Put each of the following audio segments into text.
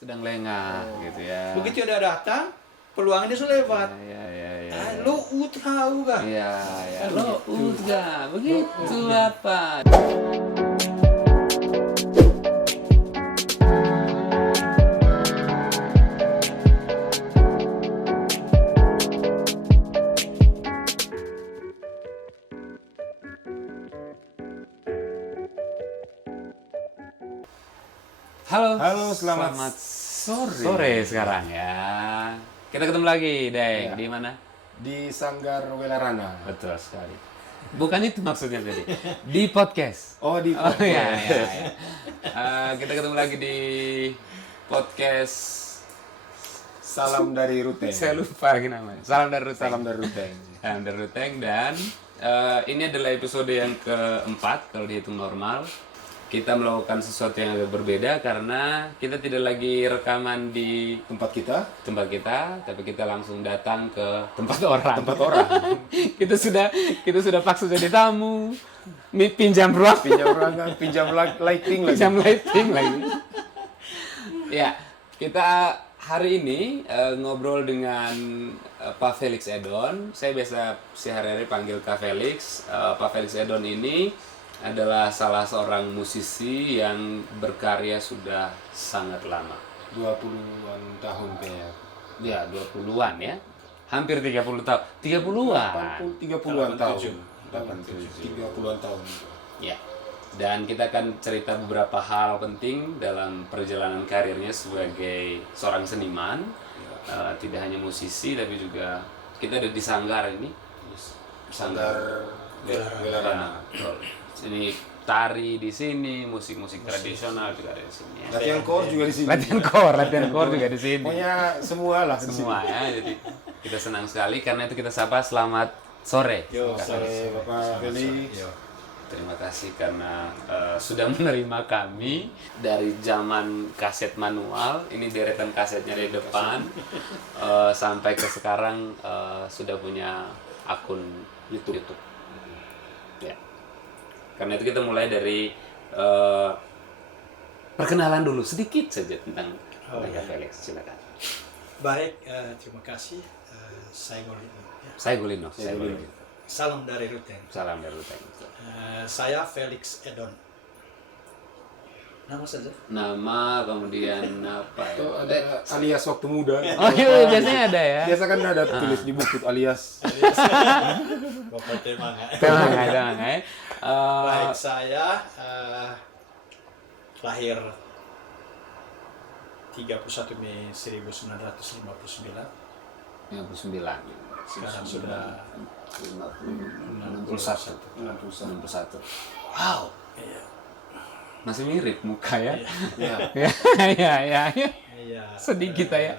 sedang lengah gitu ya. Begitu dia datang, peluangnya sudah lewat. Ya. Lo tahu gak? Iya. Lo udah begitu apa? Halo, selamat sore sekarang ya. Kita ketemu lagi, Deng. Ya. Di mana? di Sanggar Welarana. Betul sekali. Bukan itu maksudnya tadi. Di podcast. Oh, di Oh podcast. ya. Kita ketemu lagi di podcast. Salam dari Ruteng. Saya lupa lagi namanya. Salam dari Ruteng. Salam dari Ruteng. Salam dari Ruteng dan ini adalah episode yang keempat kalau dihitung normal. Kita melakukan sesuatu yang agak berbeda karena kita tidak lagi rekaman di Tempat kita, tapi kita langsung datang ke tempat orang. tempat orang. kita sudah paksa jadi tamu, pinjam ruang, pinjam lighting lagi. pinjam lighting lagi. Ya, kita hari ini ngobrol dengan Pak Felix Edon. Saya biasa sehari-hari panggil Kak Felix. Pak Felix Edon ini adalah salah seorang musisi yang berkarya sudah sangat lama. 20-an tahun kayaknya. Ya, 20-an ya. Hampir 30 tahun. 30-an. 30-an tahun. 87. 30-an tahun. Ya. Dan kita akan cerita beberapa hal penting dalam perjalanan karirnya sebagai seorang seniman. Tidak hanya musisi tapi juga kita ada di Sanggar ini. Sanggar Welarana. Betul. Ini tari di sini, musik-musik tradisional juga ada di sini. Ya. Latihan core juga di sini. Latihan core juga di sini. Pokoknya semua lah di sini. Semua ya. Jadi kita senang sekali karena itu kita sapa selamat sore. Sore Bapak Felix. Terima kasih karena sudah menerima kami dari zaman kaset manual. Ini deretan kasetnya di depan sampai ke sekarang sudah punya akun YouTube. Ya. Karena itu kita mulai dari perkenalan dulu sedikit saja tentang Kak Felix. Silakan. Baik, terima kasih. Saya Golino. Ya. Saya Gulino. Salam dari Ruteng. Salam dari Ruteng. Saya Felix Edon. Nama saja? Nama kemudian apa ya? Itu ada alias waktu muda. Oh iya, biasanya ada ya. Biasa kan ada tulis di buku alias. Bapak Temanga. Tenang ya. Baik, saya lahir 31 Mei 1959. 59. Sekarang sudah 61. wow. Iya. Masih mirip muka ya. Ya. Ya. Iya. Sedih kita ya.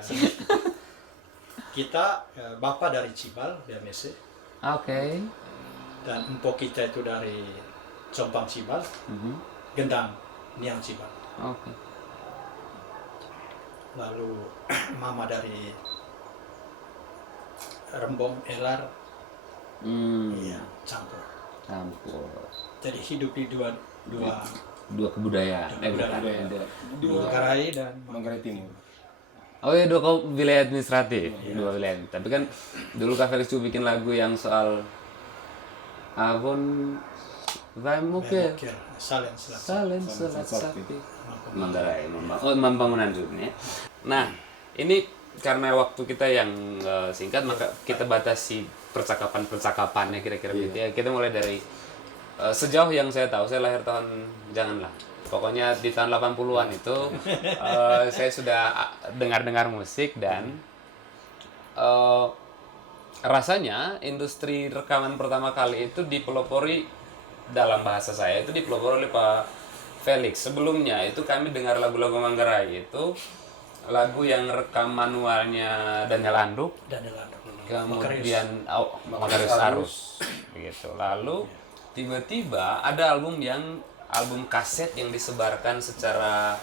Kita bapak dari Cibal, BMSC, Oke. dan empok kita itu dari Jombang Cibal, Gendang Niang Cibal. Oke. Lalu mama dari Rembong Elar, iya, campur. Campur. Jadi hidup di dua Dua kebudayaan. Manggarai dan Manggarai Timur. Oh iya, dua wilayah administratif. Dua wilayah. Tapi kan dulu Kak Felix juga bikin lagu yang soal Avon Vaimukir. Salen Selat Sakti. Manggarai, Membangunan dunia. Nah, ini karena waktu kita yang singkat, maka kita batasi percakapannya kira-kira gitu ya. Kita mulai dari sejauh yang saya tahu, saya lahir pokoknya di tahun 80-an itu saya sudah dengar musik dan rasanya industri rekaman pertama kali itu dipelopori, dalam bahasa saya itu dipelopori oleh Pak Felix. Sebelumnya itu kami dengar lagu-lagu Manggarai itu lagu yang rekam manualnya Daniel Anduk, kemudian Makarius Arus begitu. Lalu tiba-tiba ada album kaset yang disebarkan secara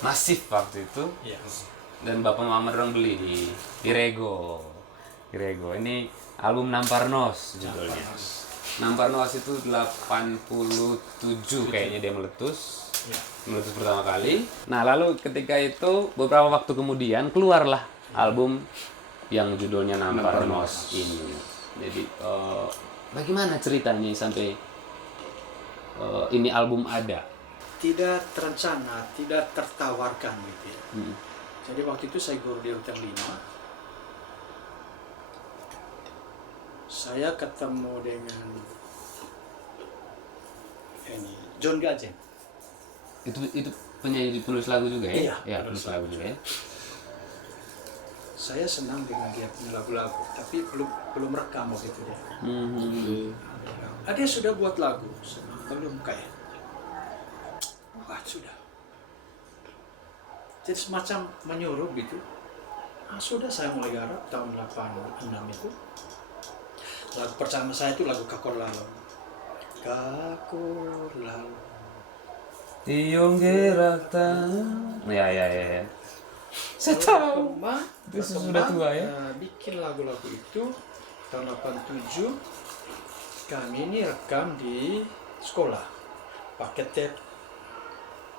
masif waktu itu. Yes. Dan Bapak Mama orang beli di Rego. Ini album Namparnos judulnya. Nampar Noas itu 87 kayaknya dia meletus. Ya. Meletus pertama kali. Nah, lalu ketika itu beberapa waktu kemudian keluarlah album yang judulnya Nampar Noas ini. Jadi bagaimana ceritanya sampai ini album ada? Tidak terencana, tidak tertawarkan gitu ya. Jadi waktu itu saya guru di Hotel 5. Saya ketemu dengan ini John Gajeng. Itu penyanyi penulis lagu juga ya? Iya, Ya, penulis lagu juga ya. Saya senang dengan dia punya lagu-lagu, tapi belum rekam waktu itu dia. Dia sudah buat lagu, belum kayak. Wah, sudah. Jadi semacam menyuruh gitu. Sudah saya mulai garap tahun 86 itu. Lagu pertama saya itu lagu Kakor Lalon. Kakor Lalon. Tiung Gerata. Ya. Saya tahu. Itu sudah tua ya. Bikin lagu-lagu itu tahun 87. Kami ini rekam di sekolah. Pakai tape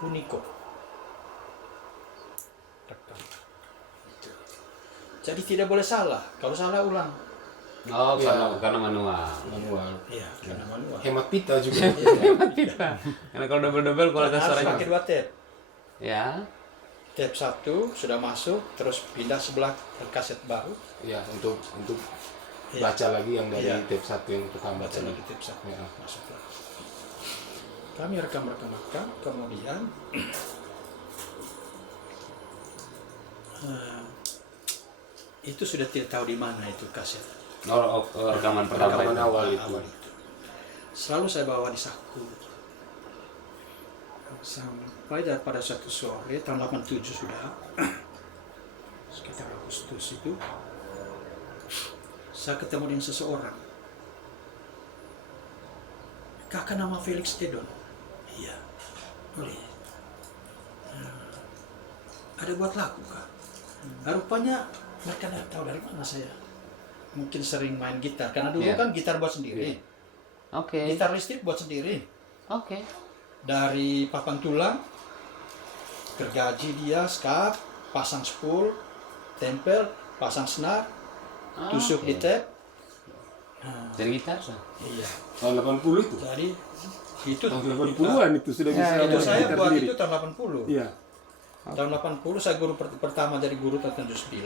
Unico. Rekam. Jadi tidak boleh salah. Kalau salah ulang. Oh, karena manual. Manual. Iya, karena manual. Hemat pita juga. Karena kalau double kualitas Harus suaranya. pakai 2 tape. Ya. Tape 1 sudah masuk, terus pindah sebelah ke kaset baru. Iya, untuk Iya. baca lagi yang dari Iya. tape 1 yang tukang Baca baca lagi lagi. tape 1. Ya. Masuklah. Kami rekam, kemudian itu sudah tidak tahu di mana itu kaset. Rekaman pertama Rekaman itu. awal itu. Awal itu. Selalu saya bawa di saku. Sampai pada satu sore tahun 87 sudah sekitar Agustus itu saya ketemu dengan seseorang. Kakak nama Felix Edon. Iya. Boleh. Ada buat lagu kak. Rupanya mereka tidak tahu dari mana saya. Mungkin sering main gitar karena dulu Iya. kan gitar buat sendiri. Oke. Gitar listrik buat sendiri. Oke. Dari papan tulang, gergaji dia, skat, pasang spool, tempel, pasang senar, tusuk di tape. Jadi gitar sah. Iya. Tahun 80 itu. Jadi itu Tahun 80-an itu sudah bisa itu main saya gitar buat sendiri. itu tahun 80. Iya. Tahun 80 saya guru pertama jadi guru tahun 79.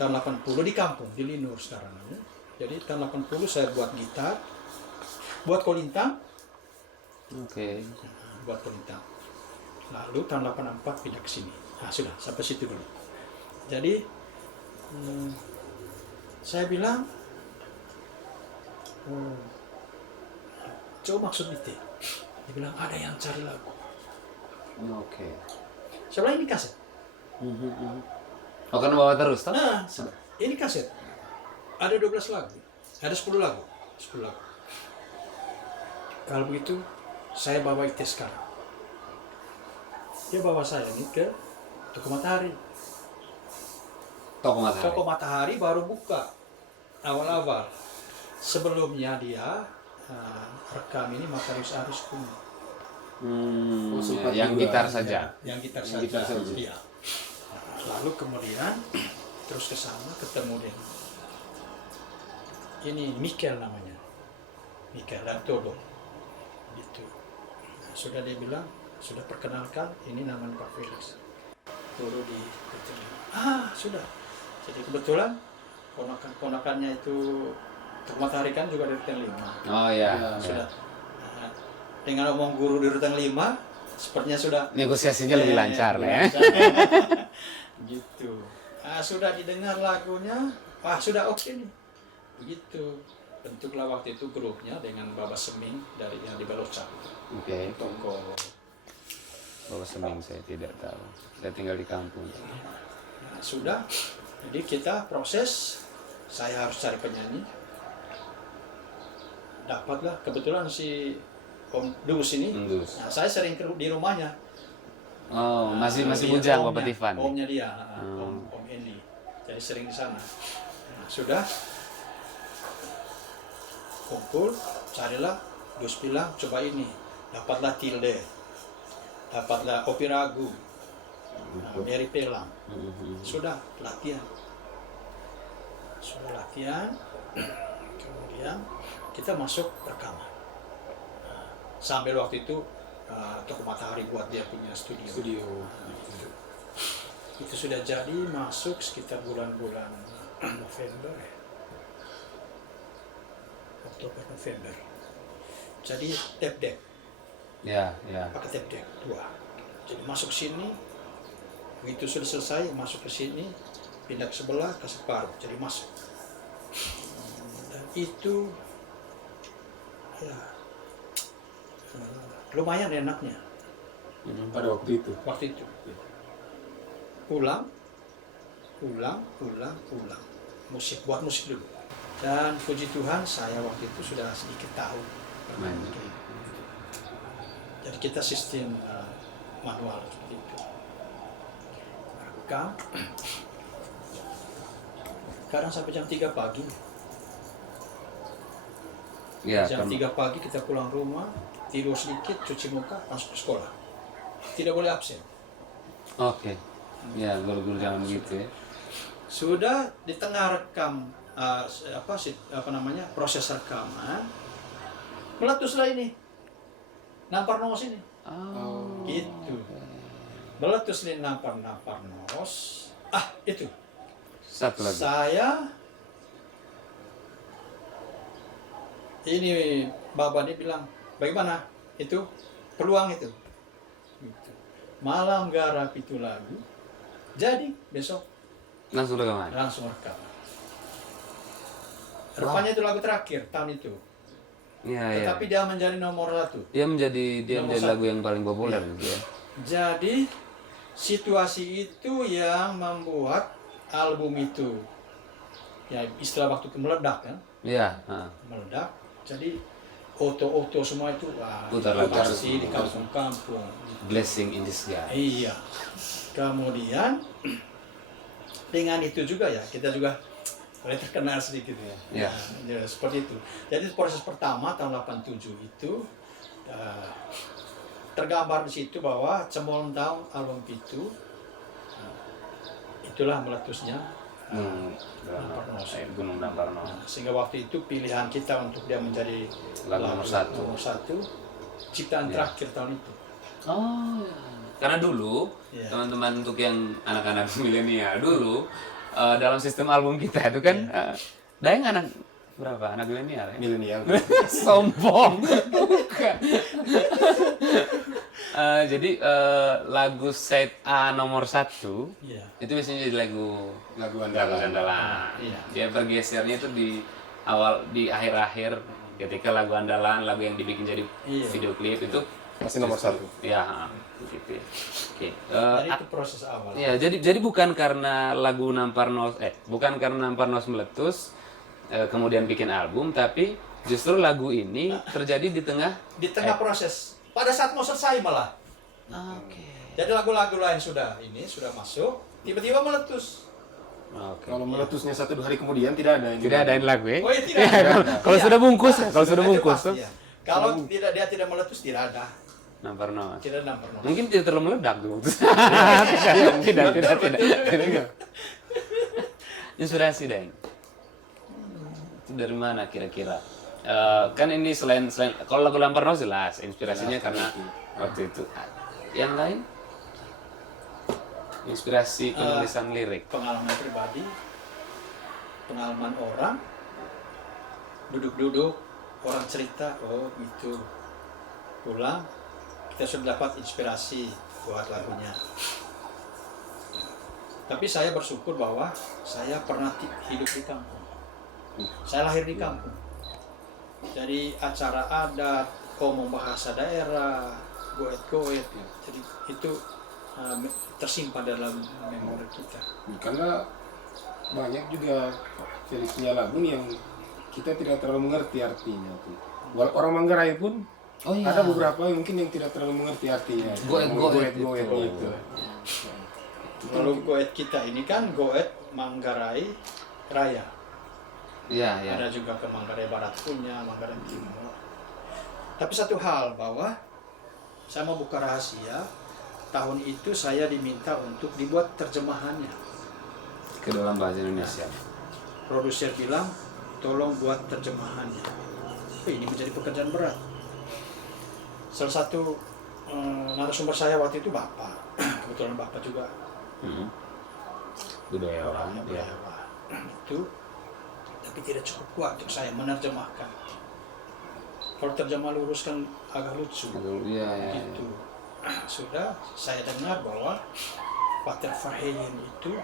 Tahun 80 di kampung di Linur sekarang. Jadi tahun 80 saya buat gitar, buat kolintang, Oke. buat kolintang. Lalu tahun 84 pindah ke sini. Nah sudah sampai situ dulu. Jadi saya bilang, coba maksud itu. Dia bilang ada yang cari lagu. Oke. Saya bilang ini kaset. Oh, kan bawa terus toh? Nah, ini kaset. Ada 12 lagu. Ada 10 lagu. 10 lagu. Kalau begitu, saya bawa itu sekarang. Dia bawa saya ini ke Toko Matahari. Toko Matahari. Toko Matahari baru buka awal-awal. Sebelumnya dia rekam ini Makarius Aris Kuno. Oh, sempat yang juga. gitar saja. Yang gitar Yang saja. gitar saja. Iya. Lalu kemudian terus ke sana ketemu dengan ini Mikel namanya. Mikel dan Todo. Gitu. Nah, sudah dia bilang, sudah perkenalkan ini namanya Pak Felix. Todo di ketemu. Sudah. Jadi kebetulan ponakannya itu Matahari kan juga dari Rutan 5. Oh ya. Sudah. Nah, dengan omong guru di Rutan 5, sepertinya sudah Negosiasinya lebih lancar lah ya. Gitu. Sudah didengar lagunya, sudah oke nih. Begitu. Bentuklah waktu itu grupnya dengan Baba Seming dari yang di Beloca. Oke. Toko. Bawa Seming saya tidak tahu. Saya tinggal di kampung. Nah, sudah. Jadi kita proses. Saya harus cari penyanyi. Dapatlah kebetulan si Om Dus ini. Dus. Nah, saya sering di rumahnya. Oh, masih Dia bujang omnya, Bapak Tivan. Omnya dia, Om Endi. Jadi sering di sana. Nah, sudah. kumpul, carilah, Dus bilang coba ini, dapatlah tilde, dapatlah kopi ragu, dari pelang, sudah latihan, kemudian kita masuk rekaman. Sambil waktu itu Toko Matahari buat dia punya studio. Itu sudah jadi masuk sekitar bulan-bulan November, Oktober November. Jadi tape deck, Ya. pakai tape deck 2. Jadi masuk sini, begitu sudah selesai masuk ke sini, pindah ke sebelah, ke separuh, jadi masuk. Dan itu ya lumayan enaknya Pada waktu itu. ulang musik, buat musik dulu. Dan puji Tuhan saya waktu itu sudah sedikit tahu Main. jadi kita sistem manual seperti itu, rekam kadang sampai jam 3 pagi. Ya, Jam 3 pagi kita pulang rumah, tidur sedikit, cuci muka, langsung ke sekolah. Tidak boleh absen. Oke. Ya, guru-guru zaman gitu ya. Sudah di tengah rekam proses rekaman, meletuslah ini, nampar nos ini. Oh. Gitu. Meletus nih nampar nos. Itu. Satu lagi. Saya ini Bapak ini bilang, bagaimana itu peluang itu? Gitu. Malam garap itu lagu. Jadi besok Langsung rekaman. langsung rekam. Rupanya itu lagu terakhir tahun itu. Iya. Tetapi dia menjadi nomor 1. Dia menjadi Nomor lagu satu. yang paling populer gitu ya. Jadi situasi itu yang membuat album itu ya istilah waktu itu meledak kan, Iya. meledak. Jadi auto semua itu Putar lagu. pasti di kampung-kampung. Blessing in disguise. Iya. Kemudian dengan itu juga ya kita juga mulai terkenal sedikit ya. Ya. Ya, seperti itu. Jadi proses pertama tahun 87 itu tergambar di situ bahwa Cemol Down album itu itulah meletusnya Gunung Damparno. sehingga waktu itu pilihan kita untuk dia menjadi Lagu nomor satu. nomor satu ciptaan Ya. terakhir tahun itu. Oh. Karena dulu Ya. teman-teman untuk yang anak-anak milenial dulu dalam sistem album kita itu kan Daeng anak berapa? Anak milenial ya? Milenial. Sombong. Bukan. Jadi lagu side A nomor 1 Iya. itu biasanya jadi lagu Lagu andalan. andalan. Iya. Dia bergesernya itu di akhir-akhir ketika lagu andalan, lagu yang dibikin jadi Iya. video klip itu Masih nomor 1. ya gitu ya. Oke. Jadi itu proses awal. Ya, jadi bukan karena lagu bukan karena Nampar Nos meletus kemudian bikin album, tapi justru lagu ini terjadi di tengah. Proses. Pada saat mau selesai malah. Oke. Jadi lagu-lagu lain sudah masuk, tiba-tiba meletus. Oke. Kalau meletusnya 1-2 hari kemudian tidak ada. Tidak ada lagu ya? Oh iya tidak. Kalau Iya. sudah bungkus ya, kalau sudah Itu bungkus pasti, ya. Kalau dia tidak meletus tidak ada. Nampar Nos. Tidak nampar nos. Mungkin tidak terlalu meledak tuh. tidak. Inspirasi Deng. Itu dari mana kira-kira? Kan ini selain kalau lagu Nampar Nos jelas inspirasinya karena waktu itu. Yang lain? Inspirasi penulisan lirik. Pengalaman pribadi, pengalaman orang, duduk-duduk, orang cerita, oh gitu. Pulang, kita sudah dapat inspirasi buat lagunya. Tapi saya bersyukur bahwa saya pernah hidup di kampung. Saya lahir di kampung. Jadi acara adat, ngomong bahasa daerah, goet-goet, jadi itu tersimpan dalam memori kita. Karena banyak juga Felix punya lagu yang kita tidak terlalu mengerti artinya tuh. Orang Manggarai pun ada beberapa yang mungkin yang tidak terlalu mengerti artinya. Goet-goet gitu. Kalau goet kita ini kan goet Manggarai Raya. Iya, iya. Ada juga ke Manggarai Barat punya, Manggarai Timur. Tapi satu hal bahwa saya mau buka rahasia, tahun itu saya diminta untuk dibuat terjemahannya. Ke dalam bahasa Indonesia. Produser bilang, tolong buat terjemahannya. Ini menjadi pekerjaan berat. Salah satu narasumber saya waktu itu Bapak, kebetulan Bapak juga Budayawan, ya. budayawan. Itu, tapi tidak cukup kuat untuk saya menerjemahkan. Kalau terjemah lurus kan agak lucu. Iya, iya. Gitu. Sudah saya dengar bahwa Pater Verheyen itu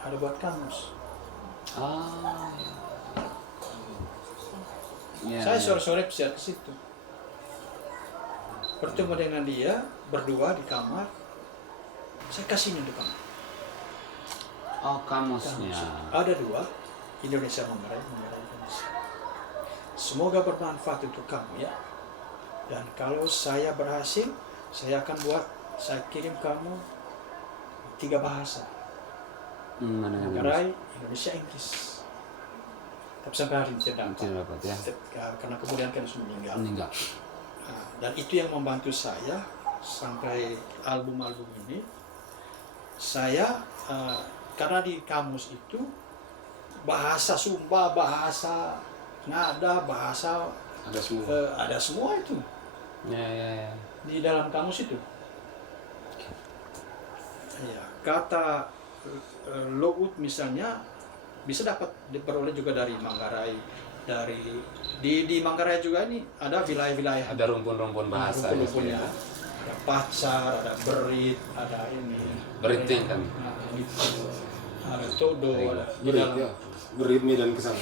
ada buat kamus. Ah. Ya, Saya ya. sore-sore bisa ke situ. Bertemu dengan dia berdua di kamar. Saya kasih untuk kamu. Oh, kamusnya. Ada dua, Indonesia Manggarai, Manggarai Indonesia. Semoga bermanfaat untuk kamu ya. Dan kalau saya berhasil, saya akan saya kirim kamu 3 bahasa. Mana yang Manggarai, Indonesia, Inggris. Tapi sampai hari ini tidak Tidak dapat ya. Karena kemudian kan sudah meninggal. Meninggal. Nah, dan itu yang membantu saya sampai album-album ini. Saya karena di kamus itu bahasa Sumba, bahasa nada, bahasa Ada semua. ada semua itu Ya, ya, ya. di dalam kamus itu. Ya, kata logut misalnya bisa dapat diperoleh juga dari Manggarai, di Manggarai juga ini ada wilayah-wilayah Ada rumpun-rumpun bahasa. rumpun-rumpunnya. gitu ya. Ada pacar, ada berit, ada ini. Berit yang kan? Nah, itu. Ada todo, ada di Berit dalam. ya. Berit Medan ke sana.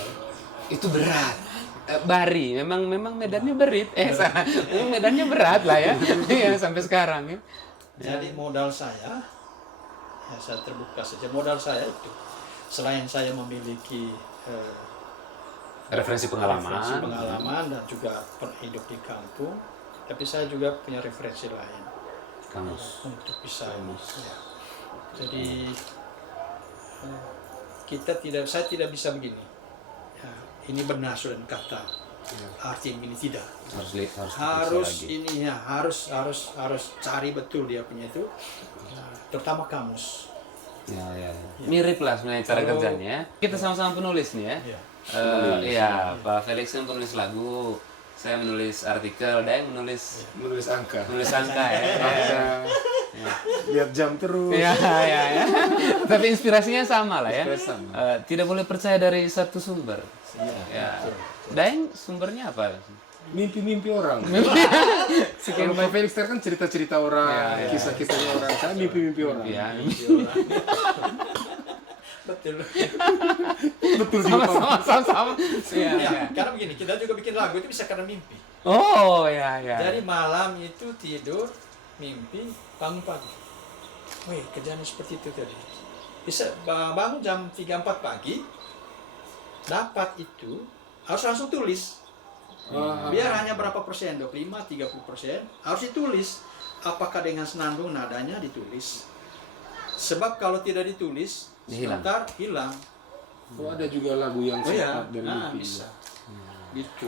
Itu berat. Bari, memang medannya berit. Salah. Memang medannya berat lah ya. Iya, sampai sekarang ya. Jadi modal saya, ya saya terbuka saja. Modal saya itu, selain saya memiliki Referensi referensi pengalaman. pengalaman dan juga hidup di kampung, tapi saya juga punya referensi lain Kamus. untuk bisa ya. Jadi saya tidak bisa begini. Ya, ini benar sudah kata. Arti yang ini tidak. Harus lagi. ini ya harus cari betul dia punya itu. Nah, terutama kamus. Ya, ya, ya. Mirip lah sebenarnya cara Kalau- kerjanya ya. Kita sama-sama penulis nih ya. Ya. Iya, Pak Felix kan penulis lagu. Saya menulis artikel, Daeng menulis Menulis angka. angka ya. Angka. Lihat jam terus. Iya, iya, ya. Tapi inspirasinya sama lah ya. Inspirasi sama. Tidak boleh percaya dari satu sumber. Ya. Daeng sumbernya apa? Mimpi-mimpi orang. Sekian Kalau Pak Felix kan cerita-cerita orang, Ya, ya. kisah-kisahnya orang. Saya mimpi-mimpi orang. Ya. Betul. Betul juga. Sama. Iya, Ya, iya. karena begini, kita juga bikin lagu itu bisa karena mimpi. Oh, ya, ya. Jadi malam itu tidur, mimpi, bangun pagi. Wih, kerjaan seperti itu tadi. Bisa bangun jam 3-4 pagi, dapat itu, harus langsung tulis. Biar hanya berapa persen, 25-30%, harus ditulis. Apakah dengan senandung nadanya ditulis. Sebab kalau tidak ditulis, Hilang. sebentar hilang. Oh, ada juga lagu yang Oh ya, sehat dan mimpi. bisa. Gitu.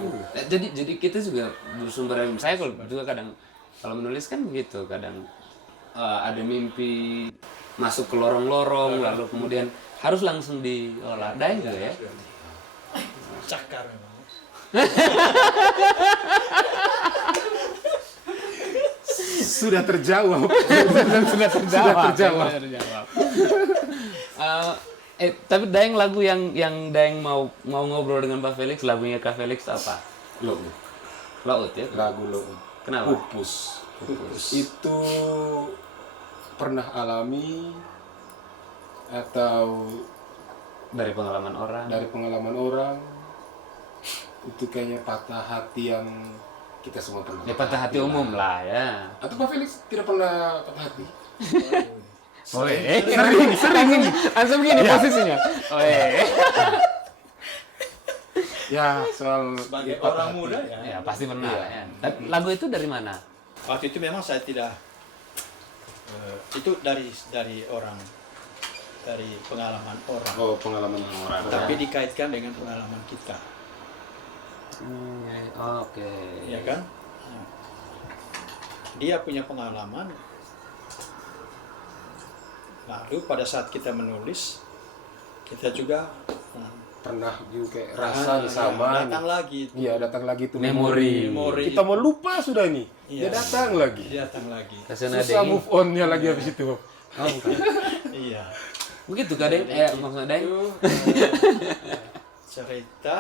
Jadi kita juga bersumber dari saya juga kadang kalau menulis kan begitu kadang ada mimpi masuk ke lorong-lorong lalu kemudian harus langsung diolah. Daeng juga ya. Cakar memang. Sudah terjawab. Sudah terjawab. Tapi Daeng lagu yang Daeng mau ngobrol dengan Pak Felix, lagunya Kak Felix apa? Loh, Laut ya. lagu lo. Kenapa? Pupus. Itu pernah alami atau Dari pengalaman orang. dari pengalaman orang? Itu kayaknya patah hati yang kita semua pernah. Ya patah hati umum lah ya. Atau Pak Felix tidak pernah patah hati? Boleh. Sering ini. Langsung begini posisinya. Ya, soal Sebagai ya, patah orang hati. muda ya. Ya pasti pernah lah ya. Tapi lagu itu dari mana? Waktu itu memang saya tidak itu dari orang dari pengalaman orang, Oh, pengalaman orang. tapi dikaitkan dengan pengalaman kita, Oke. ya kan? Nah, dia punya pengalaman, lalu pada saat kita menulis, kita juga Pernah juga kayak rasanya sama. datang lagi itu. Iya, datang lagi tuh Memori. Kita mau lupa sudah nih. Iya. Dia datang lagi. Dia datang lagi. Kesana Susah Deng. move on-nya lagi habis itu. Oh, bukan. Iya. Begitu Kak Deng? Maksudnya Deng? Itu cerita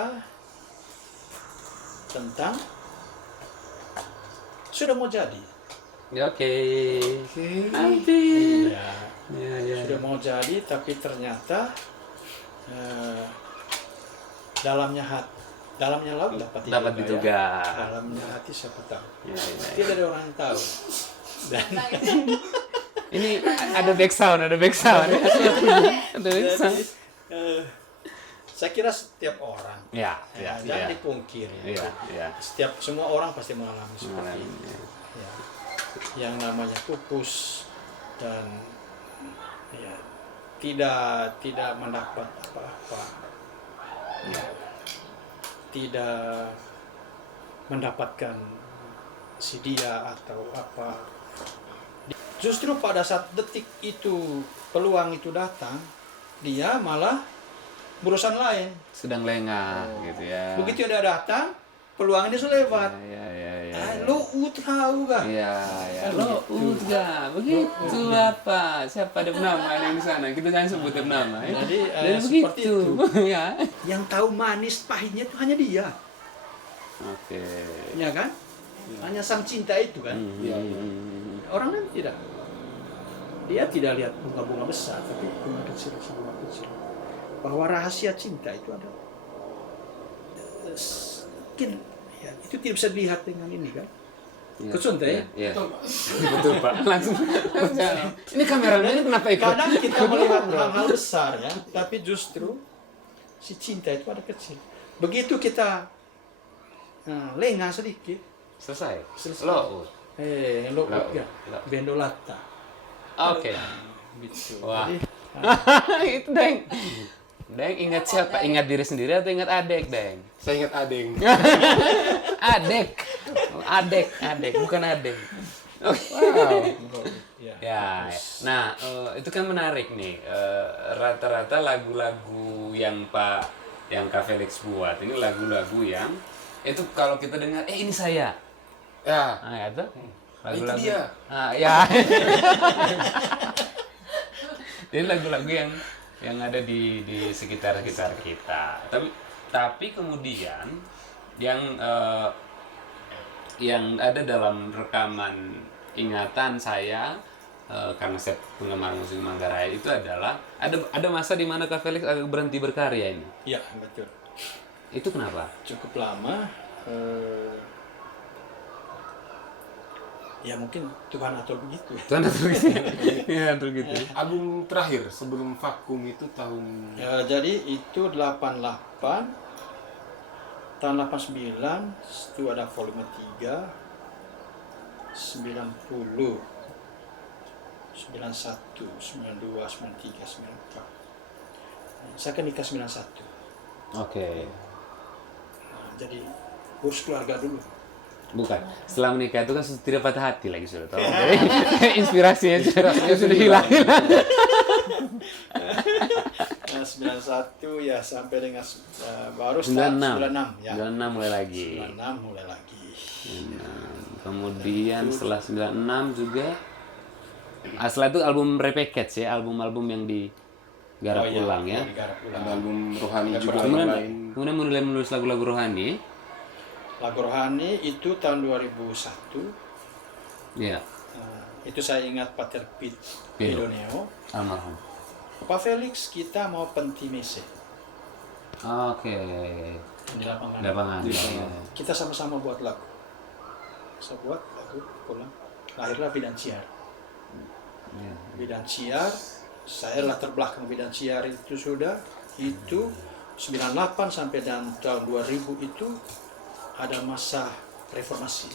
tentang sudah mau jadi. Ya, oke. Oke. Nanti. Iya. Ya. Sudah mau jadi, tapi ternyata dalamnya laut Dapat diduga. ya. Dalamnya hati siapa tahu. Ya, ya. Tidak ada orang yang tahu. Dan Ini ada back sound. Ada back sound. jadi, saya kira setiap orang Ya, jangan dipungkiri. ya. Semua orang pasti mengalami seperti Mengalami, itu. ya. Ya. Yang namanya pupus dan ya tidak mendapat apa-apa. Ya. Tidak mendapatkan si dia atau apa. Justru pada saat detik itu peluang itu datang, dia malah berurusan lain. Sedang lengah gitu ya. Begitu dia datang, peluang ini sudah lewat. Ya. Lo tahu kan? Iya. Lo udah begitu apa? Siapa ada nama ada yang di sana? Kita jangan sebut nama. Ya. Jadi, Dan seperti begitu. Ya. Yang tahu manis pahitnya itu hanya dia, Oke. ya kan? Hanya sang cinta itu kan. Iya. Orang lain tidak. Dia tidak lihat bunga-bunga besar, tapi bunga kecil, bunga kecil. Bahwa rahasia cinta itu ada. Mungkin ya, itu tidak bisa dilihat dengan ini kan. Kesuntai ya? Iya. Betul Pak. Langsung. Ini kameramen ini kenapa ikut? Kadang kita melihat hal-hal besar ya, tapi justru si cinta itu ada kecil. Begitu kita lengah sedikit, Selesai. Selesai. Lo. lo Lo. ya, bendolata. Oke. Gitu. Wah. Jadi, Itu Deng. Deng ingat siapa? Ingat diri sendiri atau ingat adek, Deng? Saya ingat Adeng. Adek, bukan adek. Wow. Ya, nah itu kan menarik nih. Rata-rata lagu-lagu yang Kak Felix buat ini lagu-lagu yang itu kalau kita dengar, ini saya. Ya. Nah, itu Itu dia. Ya. Jadi lagu-lagu yang ada di sekitar kita. Tapi kemudian yang ada dalam rekaman ingatan saya karena saya penggemar musik Manggarai itu adalah ada masa di mana Kak Felix agak berhenti berkarya ini. ya betul. Itu kenapa? Cukup lama. Ya mungkin Tuhan atur begitu. Tuhan atur gitu. Ya, atur gitu. Album terakhir sebelum Vakum itu tahun Ya, jadi itu 88 tahun 89 itu ada volume 3 90 91 92 93 94 saya kan nikah 91. Oke. Nah, jadi urus keluarga dulu. Bukan. Setelah menikah itu kan tidak patah hati lagi sudah tahu. Jadi, inspirasinya sudah hilang. Nah, 91 ya sampai dengan baru 96 ya. 96 mulai lagi. 96 mulai lagi. Kemudian setelah 96 juga setelah itu album repackage ya, album-album yang digarap ulang ya. Digarap ulang. ada album Rohani Ada juga Kemudian, yang lain. kemudian mulai menulis lagu-lagu rohani. Lagu Rohani itu tahun 2001. Iya. Itu saya ingat Pater Pit Pido. Idoneo. Almarhum. Pak Felix, kita mau pentimese Oke. di lapangan. Lapangan. Kita sama-sama buat lagu. Saya buat lagu, pulang. Lahirlah Bidan Siar. Ya. Bidan Siar, saya latar belakang Bidan Siar itu sudah, itu 98 sampai dan tahun 2000 itu ada masa reformasi.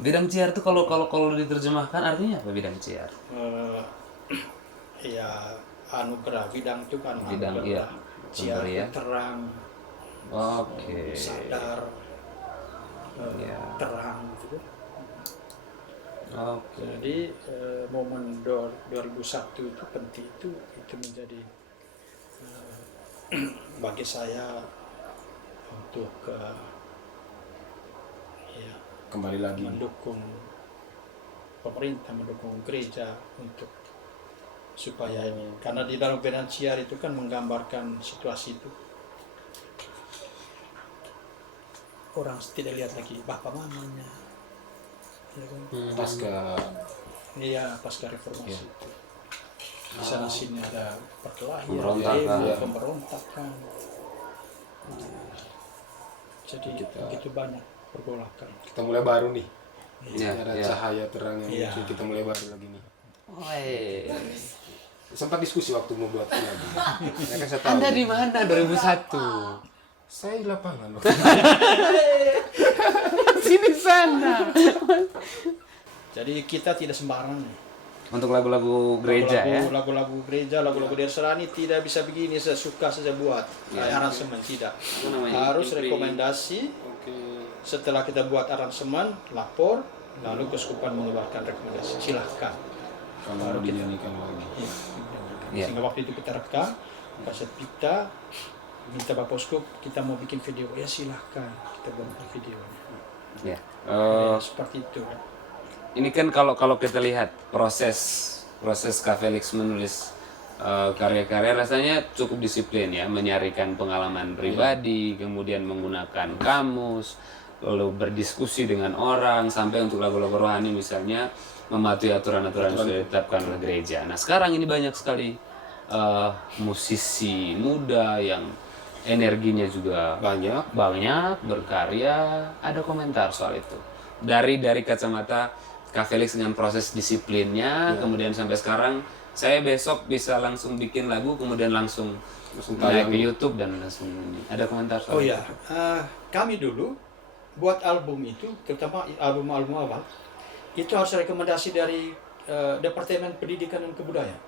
Bidang ciar itu kalau diterjemahkan artinya apa bidang ciar? Ya anugerah, bidang itu kan Bidang, iya. siar Pemberian. terang, Oke. sadar, Iya. terang gitu. Oke. Jadi momen 2001 itu penting, itu menjadi bagi saya untuk ya, Kembali lagi. mendukung pemerintah, mendukung gereja untuk supaya ini, karena di dalam finansial itu kan menggambarkan situasi itu, orang tidak lihat lagi bapak mamanya, ya kan? Pasca Iya, pasca reformasi Iya. itu. Di sana sini ada perkelahian, Pemberontakan. demo, pemberontakan. Jadi begitu banyak pergolakan. kita mulai baru nih. Iya, Ada iya. cahaya terang yang Iya. muncul, kita mulai baru lagi nih. Woi. Sempat diskusi waktu membuat lagu. Ya kan saya tahu. Anda di mana 2001? Saya di lapangan. Sini sana. Jadi kita tidak sembarangan nih. Untuk lagu-lagu gereja ya. Lagu-lagu gereja, lagu-lagu dari serani tidak bisa begini saya suka saja buat. Kayak aransemen tidak. Harus rekomendasi. Oke. Setelah kita buat aransemen, lapor, lalu keuskupan mengeluarkan rekomendasi. Silahkan. Kalau dinyanyikan lagi. Iya. Iya. Sehingga waktu itu kita rekam, kaset kita minta Bapak Uskup, kita mau bikin video, ya silahkan kita buat videonya. Ya. Ya, seperti itu kan. Ini kan kalau kita lihat proses Kak Felix menulis karya-karya rasanya cukup disiplin ya, menyarikan pengalaman pribadi, kemudian menggunakan kamus, lalu berdiskusi dengan orang, sampai untuk lagu-lagu rohani misalnya mematuhi aturan-aturan yang sudah ditetapkan oleh gereja. Nah sekarang ini banyak sekali musisi muda yang energinya juga Banyak. berkarya. Ada komentar soal itu dari kacamata Kak Felix dengan proses disiplinnya, kemudian sampai sekarang saya besok bisa langsung bikin lagu, kemudian langsung naik ke YouTube dan langsung ada komentar soal Oh itu. ya, kami dulu buat album itu, terutama album-album awal, itu harus rekomendasi dari Departemen Pendidikan dan Kebudayaan.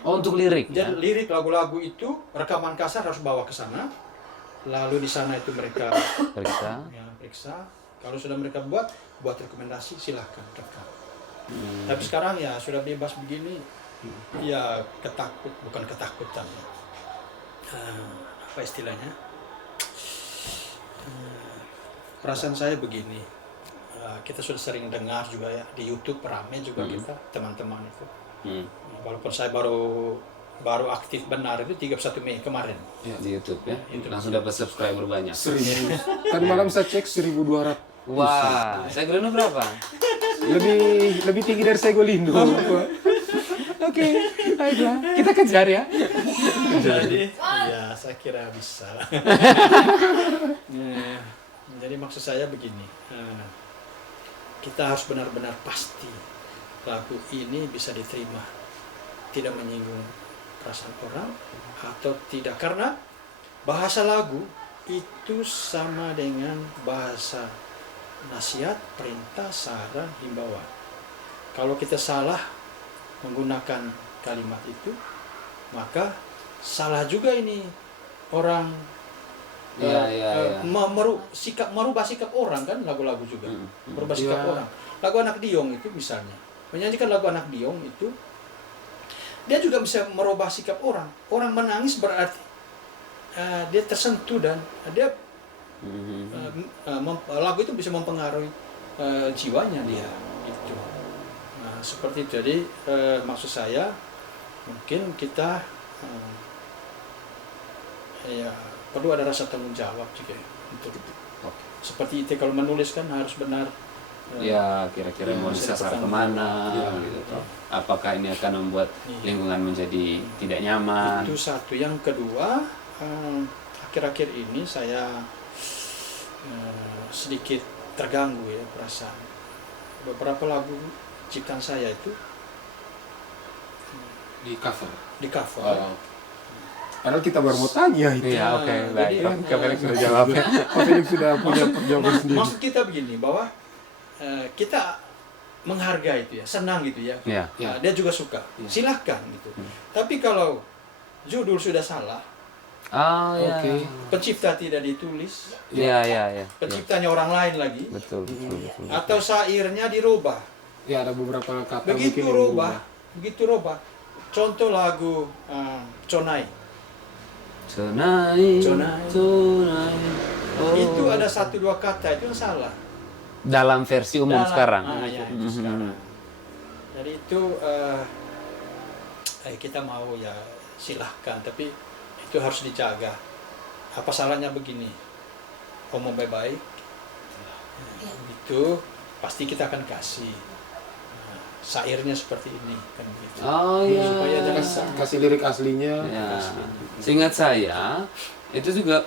Oh untuk lirik ya? Jadi lirik lagu-lagu itu rekaman kasar harus bawa ke sana, lalu di sana itu mereka Periksa. ya, periksa. Kalau sudah mereka buat rekomendasi, silahkan rekam. Tapi sekarang ya sudah bebas begini, ya bukan ketakutan. Apa istilahnya? Perasaan saya begini, kita sudah sering dengar juga ya di YouTube rame juga kita teman-teman itu. Walaupun saya baru aktif benar itu 31 Mei kemarin. Di YouTube ya, langsung dapat subscriber banyak. 1000. Kan malam saya cek 1200. Wah, saya Golindo berapa? Lebih tinggi dari saya Golindo. Oke, baiklah. Kita kejar ya. Jadi ya saya kira bisa. Jadi maksud saya begini, kita harus benar-benar pasti lagu ini bisa diterima, tidak menyinggung perasaan orang atau tidak, karena bahasa lagu itu sama dengan bahasa nasihat, perintah, saran, himbauan. Kalau kita salah menggunakan kalimat itu, maka salah juga ini orang merubah sikap orang kan, lagu-lagu juga merubah sikap orang. Lagu Anak Diong itu misalnya, menyanyikan lagu Anak Diong itu dia juga bisa merubah sikap orang. Orang menangis berarti dia tersentuh dan dia lagu itu bisa mempengaruhi jiwanya dia itu. Nah, seperti itu. Jadi maksud saya mungkin kita ya perlu ada rasa tanggung jawab juga ya, untuk seperti itu. Kalau menulis kan harus benar. Ya, kira-kira mau disasar kemana, gitu. Apakah ini akan membuat lingkungan menjadi tidak nyaman? Itu satu. Yang kedua, akhir-akhir ini saya sedikit terganggu ya perasaan. Beberapa lagu ciptaan saya itu Di cover. di cover. Oh. Padahal kita baru mau tanya itu. Iya, oke, baik. Jadi, Kak Felix sudah jawab ya. Kak Felix sudah punya jawaban sendiri. Maksud kita begini, bahwa kita menghargai itu ya, senang gitu ya. Ya. Nah, dia juga suka. Silahkan gitu. Tapi kalau judul sudah salah, Oh ya. Oke. pencipta tidak ditulis, Ya, ya, ya. penciptanya orang lain lagi, Betul, betul, betul. atau syairnya dirubah. Ya ada beberapa kata Begitu mungkin yang rubah, begitu rubah. Contoh lagu Conai. Conai, Conai. Conai. Oh. Itu ada 1-2 kata itu yang salah. Dalam versi umum Dalam- sekarang. ya, itu sekarang. Jadi itu kita mau ya silahkan, tapi itu harus dijaga. Apa salahnya begini? Ngomong baik-baik, itu pasti kita akan kasih. Nah, syairnya seperti ini kan gitu. Oh iya. Supaya jangan kasih lirik aslinya. Ya. Seingat saya itu juga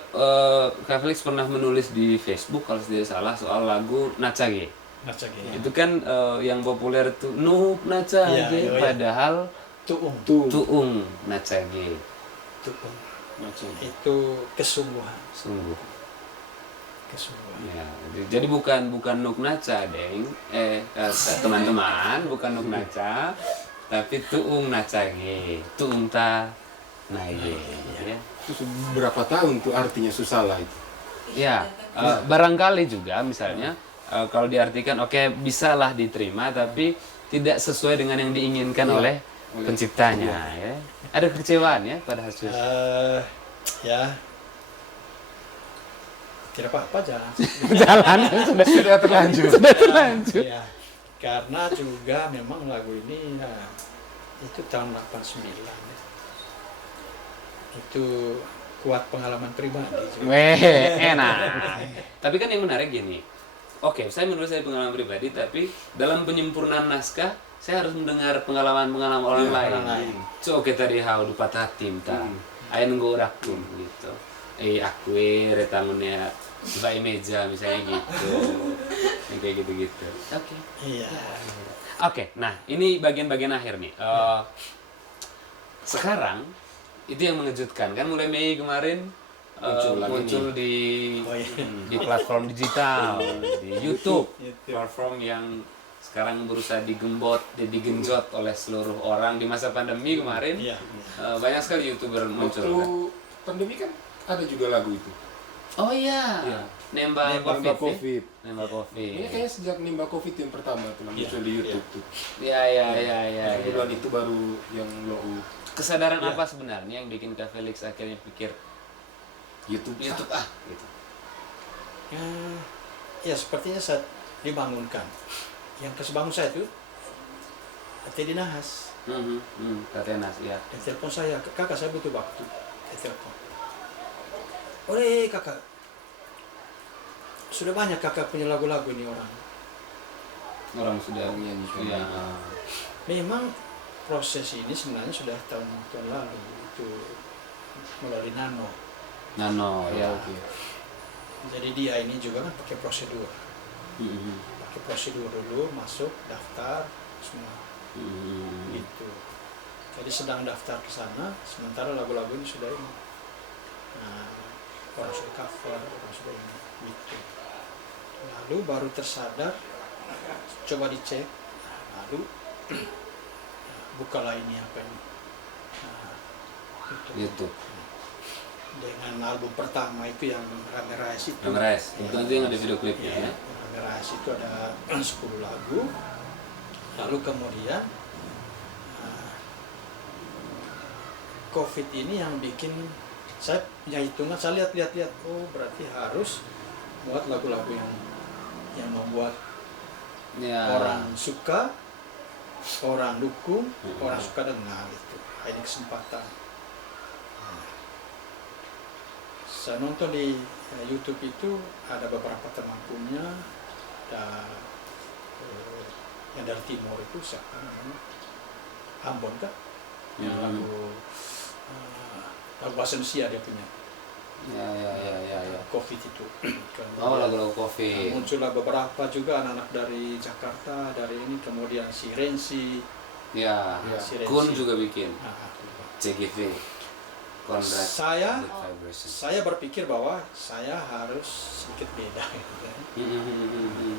Kak Felix pernah menulis di Facebook kalau tidak salah soal lagu Nacage. Nacage. Itu kan yang populer itu Nuk Nacage, Iya, iya. padahal Tuung, Tuung Nacage. tuung. Macam. Itu kesungguhan, Sungguh. kesungguhan. Ya, jadi bukan Nuk Naca, Deng. Teman-teman, bukan Nuk Naca, tapi Tuung Nacage. Tuung ta naige. Ya. Itu berapa tahun tuh artinya susala itu? Ya, barangkali juga misalnya kalau diartikan oke bisalah diterima tapi tidak sesuai dengan yang diinginkan oleh penciptanya ya. Ada kekecewaan ya pada hasil. Ya, tidak apa-apa jangan. Jalan sudah terlanjur. Sudah terlanjur. Ya, karena juga memang lagu ini itu tahun 89 ya. Itu kuat pengalaman pribadi juga. Weh, enak. Tapi kan yang menarik gini. Oke, saya menulis dari pengalaman pribadi tapi dalam penyempurnaan naskah saya harus mendengar pengalaman-pengalaman orang lain. orang lain. So kita rihau dupat hatim ta. Ayo nunggu urakum gitu. Aku retangunnya Mbak Meja misalnya gitu. Yang kayak gitu-gitu. Oke. Iya. Oke, nah ini bagian-bagian akhir nih. Sekarang itu yang mengejutkan kan mulai Mei kemarin muncul di di platform digital, di YouTube, platform yang sekarang berusaha digenjot oleh seluruh orang di masa pandemi kemarin. Iya. Banyak sekali YouTuber muncul. Waktu Kan? pandemi kan ada juga lagu itu. Oh iya, Iya. nembak Nembak COVID. COVID. Nembak Ini COVID. kayaknya sejak Nimba COVID yang pertama tuh muncul di YouTube tuh. Iya iya iya iya. Yang bulan itu baru yang lo Kesadaran apa sebenarnya yang bikin Kak Felix akhirnya pikir YouTube gitu gitu. Ya sepertinya saat dibangunkan. Yang kesebangun saya itu Teddy Nahas. Katenas ya. Dia telepon saya, kakak saya butuh waktu. Dia telepon. Ore kakak, sudah banyak kakak punya lagu-lagu ini orang. Orang sudah nyanyi. ya. Memang proses ini sebenarnya sudah tahun lalu itu melalui Nano. Nano ya. Oke. Jadi dia ini juga kan pakai prosedur. Pakai prosedur dulu, masuk, daftar, semua. Gitu. Jadi sedang daftar ke sana, sementara lagu-lagu ini sudah ini. Nah, orang sudah cover, orang sudah ini. Gitu. Lalu baru tersadar, coba dicek. Lalu bukalah ini apa ini. Nah, itu. YouTube. Dengan album pertama itu yang Rame Rais itu. Rame Rais. Itu yang ada video klipnya ya. Rame Rais itu ada 10 lagu. Lalu kemudian COVID ini yang bikin saya punya hitungan, saya lihat oh berarti harus buat lagu-lagu yang membuat Ya. orang suka, orang dukung, orang suka dengar gitu. Ini kesempatan. Saya nonton di YouTube itu ada beberapa teman punya, ada yang dari timur itu siapa namanya, Ambon kan, yang lagu bahasa Indonesia dia punya. Ya. COVID itu. Oh lagu-lagu COVID. Muncullah beberapa juga anak-anak dari Jakarta, dari ini, kemudian si Rensi. Ya. Si Rensi. Kun juga bikin. Nah, CGV. Conrad Saya Good Vibration. saya berpikir bahwa saya harus sedikit beda gitu kan.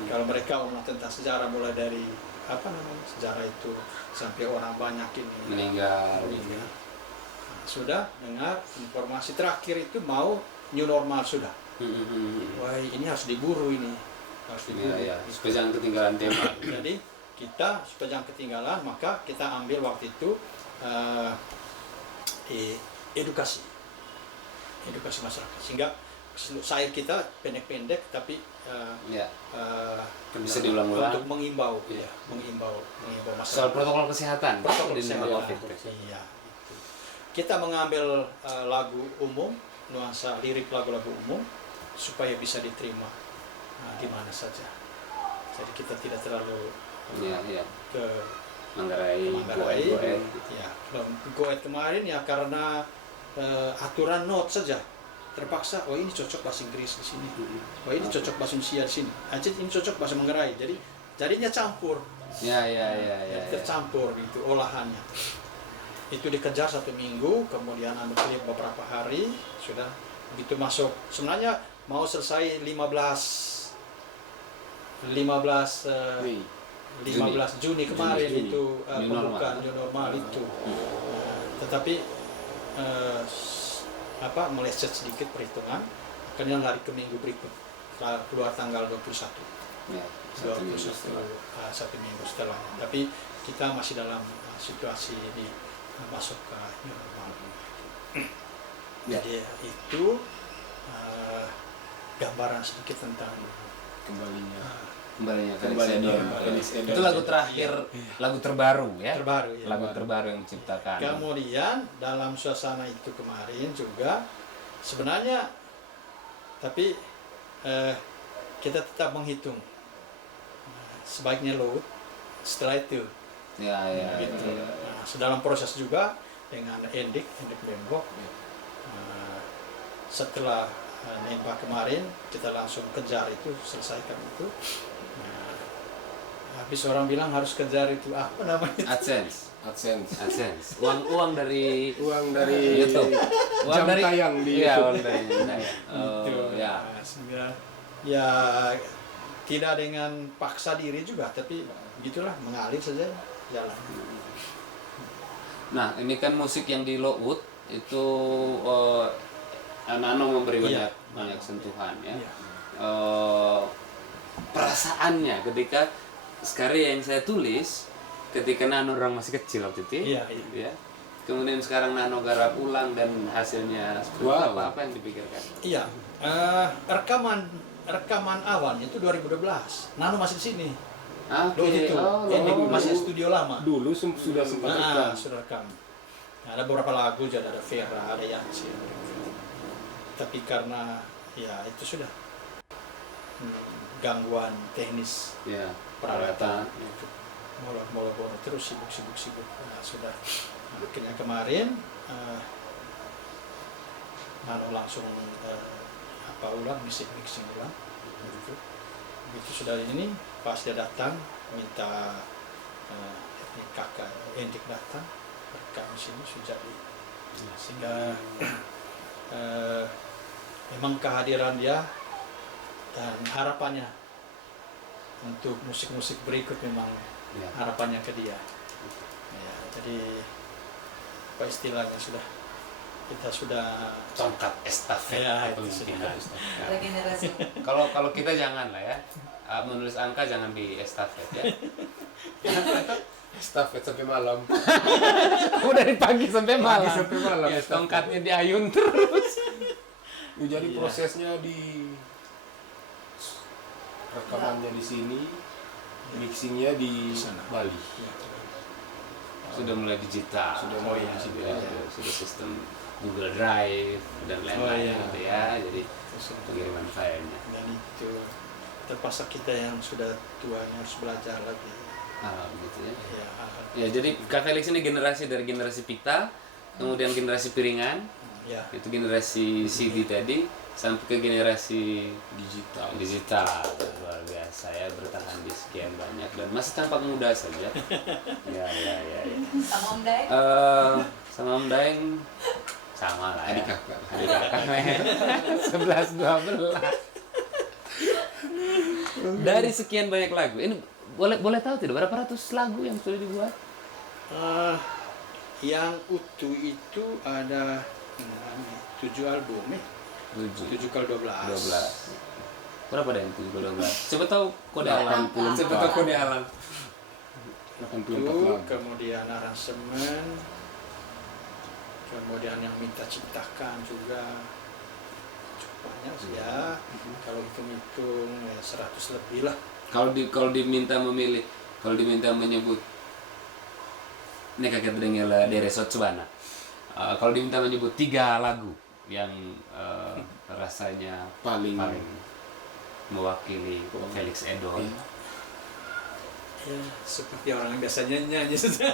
Kalau mereka ngomong tentang sejarah mulai dari apa namanya sejarah itu sampai orang banyak ini Meninggal. meninggal. Nah, sudah dengar informasi terakhir itu mau new normal sudah. Wah ini harus diburu ini harus diburu. Ya, supaya jangan ketinggalan tema. Jadi kita supaya jangan ketinggalan maka kita ambil waktu itu edukasi masyarakat sehingga saya kita pendek-pendek tapi Ya, eh, bisa diulang-ulang. untuk mengimbau Iya. mengimbau Soal masyarakat. protokol kesehatan Protokol di kesehatan. Covid. Iya, itu. Kita mengambil lagu umum, nuansa lirik lagu-lagu umum supaya bisa diterima di mana saja. Jadi kita tidak terlalu Iya, iya. ke Manggarai, Manggarai. Goet. Ya, kalau Goet kemarin ya karena aturan note saja. Terpaksa, oh ini cocok bahasa Inggris di sini. Oh ini cocok bahasa Indonesia di sini. Ini cocok bahasa Manggarai. Jadi jadinya campur. Ya, ya. Jadi tercampur gitu olahannya. Itu dikejar 1 minggu, kemudian anu klip beberapa hari, sudah begitu masuk. Sebenarnya mau selesai 15 Juni kemarin Juni. itu New normal. pembukaan new normal itu. Tetapi meleset sedikit perhitungan, akhirnya lari ke minggu berikut, keluar tanggal 21. Ya, 1 minggu 21 setelah. 1 minggu setelah. Tapi kita masih dalam situasi ini masuk ke new normal. Ya. Jadi itu gambaran sedikit tentang Kembalinya Kembalinya Kembalinya Felix Felix Ender. Itu lagu terakhir, lagu terbaru ya. terbaru ya. Lagu terbaru yang diciptakan. Kemudian dalam suasana itu kemarin juga sebenarnya tapi kita tetap menghitung sebaiknya load setelah itu Ya, gitu. ya. Nah, dalam proses juga dengan Endik Bembok setelah nembak kemarin kita langsung kejar itu selesaikan itu. Nah, habis orang bilang harus kejar itu apa namanya? AdSense. AdSense. Uang dari Uang dari YouTube. Uang jam dari tayang di Iya, YouTube. uang dari tayang. Gitu. Oh, ya. Nah, sehingga ya tidak dengan paksa diri juga tapi begitulah mengalir saja jalan. Nah, ini kan musik yang di Lowood itu Nano memberi Iya. banyak sentuhan ya. Iya. Perasaannya ketika sekarang yang saya tulis ketika Nano orang masih kecil waktu itu. Iya, iya. Ya. Kemudian sekarang Nano garap ulang dan hasilnya seperti Wow. apa yang dipikirkan? Iya, rekaman awalnya itu 2012. Nano masih di sini. Oke. Itu Endik masih studio lama. Dulu sudah sempat Nah, rekam. sudah rekam. Nah, ada beberapa lagu juga ada Vera, ada Yansi. Tapi karena ya itu sudah gangguan teknis Ya, peralatan molor-molor terus sibuk. Nah, sudah akhirnya kemarin Nano langsung ulang mixing ulang gitu. Begitu sudah ini pas dia datang minta kakak Endik datang rekam di sini sudah jadi sehingga memang kehadiran dia dan harapannya untuk musik-musik berikut memang Ya. harapannya ke dia ya, jadi apa istilahnya kita sudah Tongkat estafet Ya, itu kepemimpinan. Ya. regenerasi. Kalau kita jangan lah ya. Menulis angka jangan di estafet ya. Estafet sampai malam. Dari pagi sampai Pagi sampai malam. Ya, estafet. tongkatnya diayun terus. Jadi Iya. prosesnya di rekamannya di sini, mixingnya di sana. Bali. ya, Sudah mulai digital. Sudah Oh, mulai iya. digital. Ya, sudah sistem Google Drive dan lain-lain iya. gitu ya. Jadi itu sudah. pengiriman filenya. Dan itu terpaksa kita yang sudah tuanya harus belajar lagi Begitu ya. ya Ya, jadi Kak Felix ini generasi dari generasi pita, kemudian generasi piringan, ya itu generasi CD tadi, sampai ke generasi digital. Luar biasa ya, bertahan di sekian banyak dan masih tampak muda saja. Ya. Sama Om Daeng. Sama Om Daeng Sama lah ya. Adik kakak. Adik kakak men. 11-12. Dari sekian banyak lagu, ini boleh tahu tidak berapa ratus lagu yang sudah dibuat? Yang utuh itu ada 7 album ya. 7 kali 12. 12. Berapa deh yang 7 kali 12? Siapa tahu kode alam. 84. Siapa tahu kode alam. 84 Itu, lagu. kemudian aransemen, kemudian yang minta ciptakan juga cukup banyak sih ya. Kalau hitung-hitung ya 100 lebih lah. Kalau diminta memilih, kalau diminta menyebut, ini kakek dengar dari Sotsubana. Kalau diminta menyebut 3 lagu yang rasanya Paling mewakili Felix Edon. Ya, seperti orang yang biasanya nyanyi saja.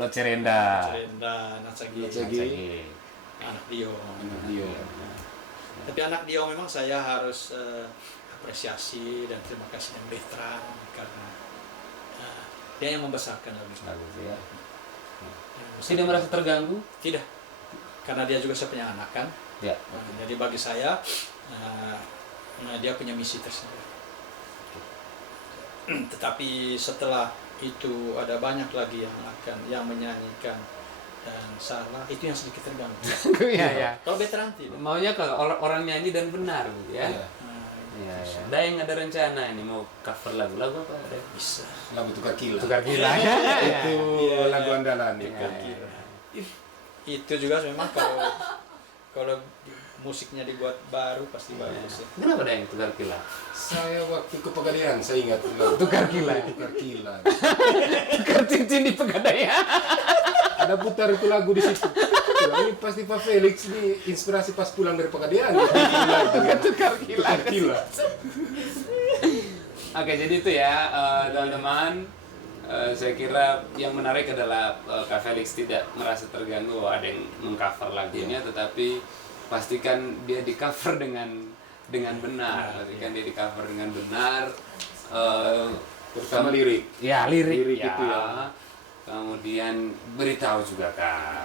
Lo Cerenda. Cerenda, Natsagi, Natsagi. Anak Dio. Anak Dio. Tapi Anak Dio memang saya harus apresiasi dan terima kasih dengan Betran karena dia yang membesarkan lagu itu. Bagus ya. Yang membesarkan. Tidak merasa terganggu? Tidak, karena dia juga saya punya anak kan. Ya. Jadi bagi saya dia punya misi tersendiri. Tetapi setelah itu ada banyak lagi yang menyanyikan dan salah, itu yang sedikit terganggu. Iya. Kalau Betran tidak. Maunya kalau orang nyanyi dan benar gitu ya. Iya. Iya. Daeng ada rencana ini mau cover lagu apa ada? Bisa. Lagu Tukar Gila. Tukar gila. Itu lagu andalan itu. Itu juga memang kalau musiknya dibuat baru pasti bagus. Ya. Kenapa Daeng tukar gila? Saya waktu ke Pegadaian, saya ingat lagu Tukar Gila. Tukar Gila. Tukar cincin di Pegadaian. Ada putar itu lagu di situ. Ini pasti Pak Felix ini inspirasi pas pulang dari Pegadaian. Tukar gila. Tukar Gila. Oke, jadi itu ya teman-teman. Saya kira yang menarik adalah Kak Felix tidak merasa terganggu bahwa ada yang mengcover lagunya, tetapi pastikan dia di cover dengan benar. Pastikan dia di cover dengan benar. Terutama lirik. Ya, lirik Lirik ya. itu ya. Kemudian beritahu juga Kak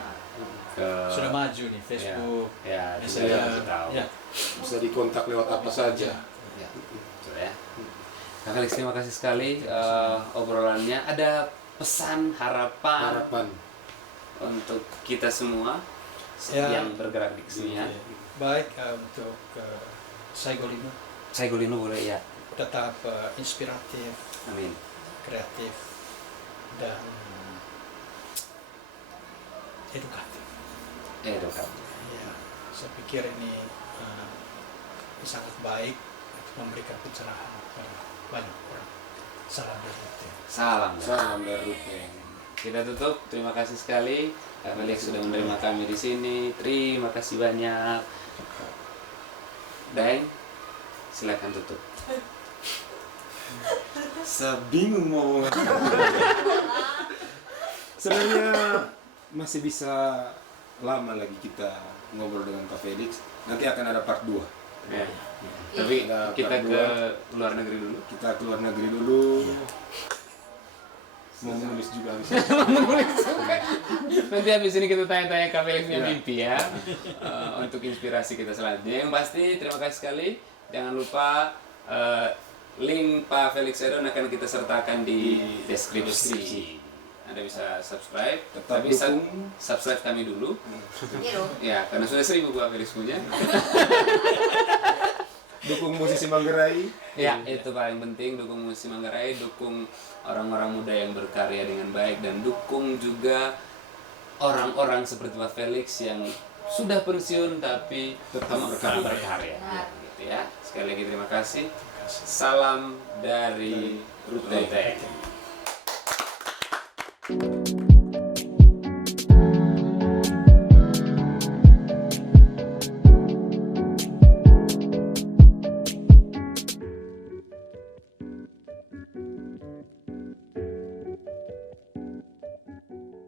ke Sudah maju nih Facebook. Ya, Bisa sudah ya. kasih tahu. Ya. Bisa dikontak lewat apa saja. Ya, betul ya. Kak Felix, terima kasih sekali obrolannya. Ada pesan harapan untuk kita semua Ya. yang bergerak di kesenian. Baik untuk Saigolino Saigolino boleh ya. tetap inspiratif, Amin. kreatif dan edukatif. Dok. Ya, saya pikir ini sangat baik untuk memberikan pencerahan kepada banyak orang. Salam dari Rute. Salam. Salam dari Rute. Kita tutup. Terima kasih sekali Kak Felix sudah menerima kami di sini. Terima kasih banyak. Daeng, silakan tutup. Sebingung mau sebenarnya masih bisa lama lagi kita ngobrol dengan Pak Felix. Nanti akan ada part 2. Ya. Tapi Ada kita part ke 2. luar negeri dulu. Kita ke luar negeri dulu. Mau menulis juga bisa. Nanti habis ini kita tanya-tanya Kak Felix punya Ya. mimpi ya. Untuk inspirasi kita selanjutnya. Yang pasti terima kasih sekali. Jangan lupa link Pak Felix Edon akan kita sertakan di deskripsi. Anda bisa subscribe, Tetap tapi dukung. subscribe kami dulu. Ya, karena sudah 1000 Pak Felix punya. Dukung musisi Manggarai. Ya, itu paling penting. Dukung musisi Manggarai, dukung orang-orang muda yang berkarya dengan baik, dan dukung juga orang-orang seperti Pak Felix yang sudah pensiun tapi Tetap berkarya. Ya, gitu ya. Sekali lagi terima kasih. Salam dari Rute.